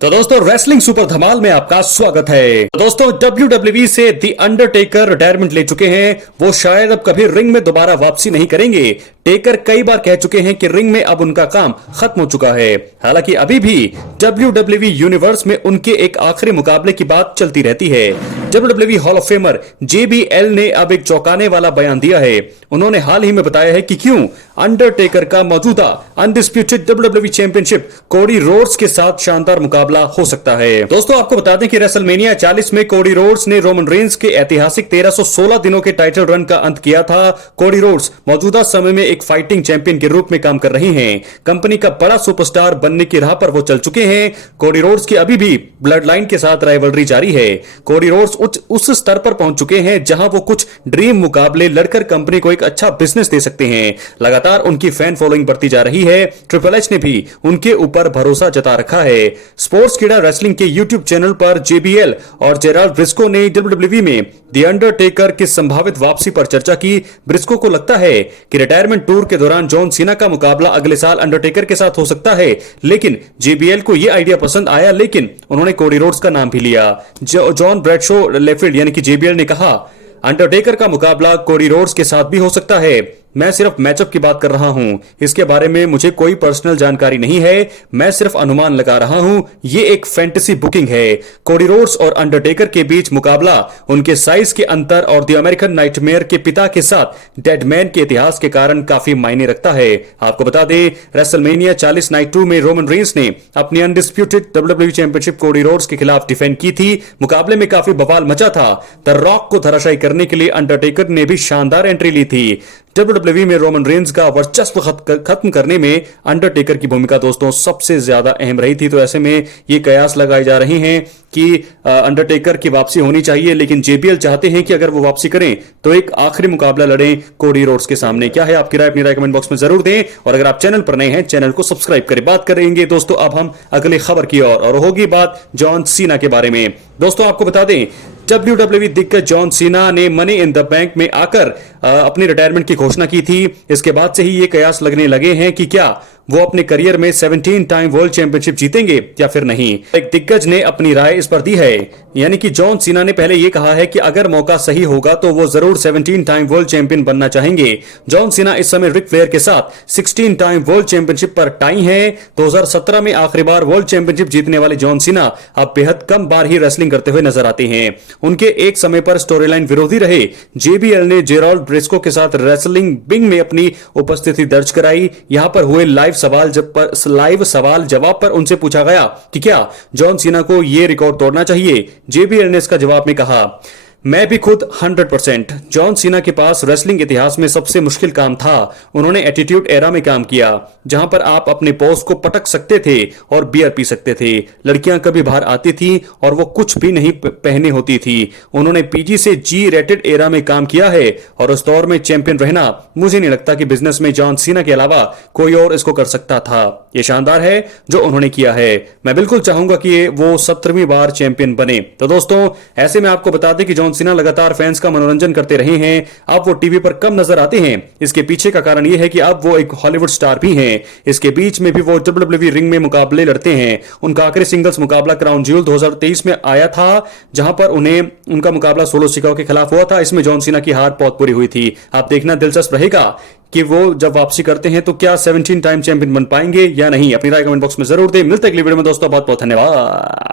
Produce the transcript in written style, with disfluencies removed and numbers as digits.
तो दोस्तों wrestling super धमाल में आपका स्वागत है। तो दोस्तों WWE से दी अंडरटेकर रिटायरमेंट ले चुके हैं। वो शायद अब कभी रिंग में दोबारा वापसी नहीं करेंगे। टेकर कई बार कह चुके हैं कि रिंग में अब उनका काम खत्म हो चुका है। हालांकि अभी भी WWE यूनिवर्स में उनके एक आखिरी मुकाबले की बात चलती रहती है। WWE hall of famer JBL ने अब एक चौंकाने वाला बयान दिया है। उन्होंने हाल ही में बताया है कि क्यों अंडरटेकर का मौजूदा undisputed WWE championship Cody Rhodes के साथ शानदार मुकाबला हो सकता है। दोस्तों आपको बता दें कि रेसलमेनिया 40 में कोडी रोड्स ने रोमन रेंस के ऐतिहासिक 1316 दिनों के टाइटल रन का अंत किया था। कोडी रोड्स मौजूदा समय में एक फाइटिंग चैंपियन के रूप में काम कर रहे हैं। कंपनी का बड़ा सुपरस्टार बनने की राह पर वो चल चुके हैं। कोडी रोड्स की अभी भी ब्लड लाइन के साथ राइवलरी जारी है। कोडी रोड्स उस स्तर पर पहुंच चुके हैं जहां वो कुछ ड्रीम मुकाबले लड़कर कंपनी को एक अच्छा बिजनेस दे सकते हैं। लगातार उनकी फैन फॉलोइंग बढ़ती जा रही है। ट्रिपल एच ने भी उनके ऊपर भरोसा जता रखा है। स्पोर्ट्स कीड़ा रेसलिंग के यूट्यूब चैनल पर JBL और जेराल्ड ब्रिस्को ने WWE में द अंडरटेकर की संभावित वापसी पर चर्चा की। ब्रिस्को को लगता है कि रिटायरमेंट टूर के दौरान जॉन सीना का मुकाबला अगले साल अंडरटेकर के साथ हो सकता है, लेकिन JBL को यह आइडिया पसंद आया, लेकिन उन्होंने कोडी रोड्स का नाम भी लिया। जॉन ब्रैडशो लेफिल्ड यानी कि JBL ने कहा अंडरटेकर का मुकाबला कोडी रोड्स के साथ भी हो सकता है। मैं सिर्फ मैचअप की बात कर रहा हूं। इसके बारे में मुझे कोई पर्सनल जानकारी नहीं है। मैं सिर्फ अनुमान लगा रहा हूं। यह एक फैंटेसी बुकिंग है। कोडी रोड्स और अंडरटेकर के बीच मुकाबला उनके साइज के अंतर और द अमेरिकन नाइटमेयर के पिता के साथ डेडमैन के इतिहास के कारण काफी मायने रखता है। आपको बता दें रेसलमेनिया 40 नाइट 2 में रोमन रेंस ने अपनी undisputed WWE championship Cody Rhodes के खिलाफ डिफेंड की थी। मुकाबले में काफी बवाल मचा था। द रॉक को धराशायी करने के लिए अंडरटेकर ने भी शानदार एंट्री ली थी। WWE में रोमन रेंस का वर्चस्व खत्म करने में अंडरटेकर की भूमिका दोस्तों सबसे ज्यादा अहम रही थी। तो ऐसे में ये कयास लगाए जा रहे हैं कि अंडरटेकर की वापसी होनी चाहिए, लेकिन JBL चाहते हैं कि अगर वो वापसी करें तो एक आखिरी मुकाबला लड़ें कोडी रोड्स के सामने। क्या है आपकी राय? अपनी राय कमेंट बॉक्स में जरूर दें, और अगर आप चैनल पर नए हैं चैनल को सब्सक्राइब करें। बात करेंगे दोस्तों अब हम अगली खबर की और होगी बात जॉन सीना के बारे में। दोस्तों आपको बता दें WWE दिग्गज जॉन सीना ने मनी इन द बैंक में आकर अपनी रिटायरमेंट की घोषणा की थी। इसके बाद से ही ये कयास लगने लगे हैं कि क्या वो अपने करियर में 17 टाइम वर्ल्ड चैंपियनशिप जीतेंगे या फिर नहीं। एक दिग्गज ने अपनी राय इस पर दी है, यानी कि जॉन सीना ने पहले ये कहा है कि अगर मौका सही होगा तो वो जरूर 17 टाइम वर्ल्ड चैंपियन बनना चाहेंगे। जॉन सीना इस समय रिक फ्लेयर के साथ 16 टाइम वर्ल्ड चैंपियनशिप पर टाई हैं। 2017 में आखिरी बार वर्ल्ड चैंपियनशिप जीतने वाले जॉन सीना अब बेहद कम बार ही रेसलिंग करते हुए नजर आते हैं। उनके एक समय पर स्टोरीलाइन विरोधी रहे JBL ने जेराल्ड ब्रिस्को के साथ रेसलिंग बिंग में अपनी उपस्थिति दर्ज कराई। यहां पर हुए लाइव सवाल जवाब पर उनसे पूछा गया कि क्या जॉन सीना को यह रिकॉर्ड तोड़ना चाहिए। JBL ने इसका जवाब में कहा, मैं भी खुद 100%। जॉन सीना के पास रेसलिंग इतिहास में सबसे मुश्किल काम था। उन्होंने एटीट्यूड एरा में काम किया, जहां पर आप अपने पोस्ट को पटक सकते थे और बियर पी सकते थे। लड़कियां कभी बाहर आती थी और वो कुछ भी नहीं पहने होती थी। उन्होंने PG से G रेटेड एरा में काम किया है और उस दौर में चैंपियन रहना मुझे नहीं लगता कि बिजनेस में जॉन सीना के अलावा कोई और इसको कर सकता था। यह शानदार है जो उन्होंने किया है। मैं बिल्कुल चाहूंगा कि वो 17वीं बार चैंपियन बने। तो दोस्तों ऐसे में आपको बता दें कि जॉन सीना लगातार फैंस का मनोरंजन करते रहे हैं। अब वो टीवी पर कम नजर आते हैं। इसके पीछे का कारण यह है कि अब वो एक हॉलीवुड स्टार भी हैं। इसके बीच में भी वो WWE रिंग में मुकाबले लड़ते हैं। उनका आखिरी सिंगल्स मुकाबला क्राउन ज्यूल 2023 में आया था, जहां पर उनका मुकाबला सोलो सिकागो के खिलाफ हुआ था। इसमें जॉन सीना की हार बहुत बुरी हुई थी। आप देखना दिलचस्प रहेगा कि वो जब वापसी करते हैं तो क्या 17 टाइम चैंपियन बन पाएंगे या नहीं। अपनी राय कमेंट बॉक्स में जरूर दें। मिलते हैं अगली वीडियो में दोस्तों। बहुत बहुत धन्यवाद।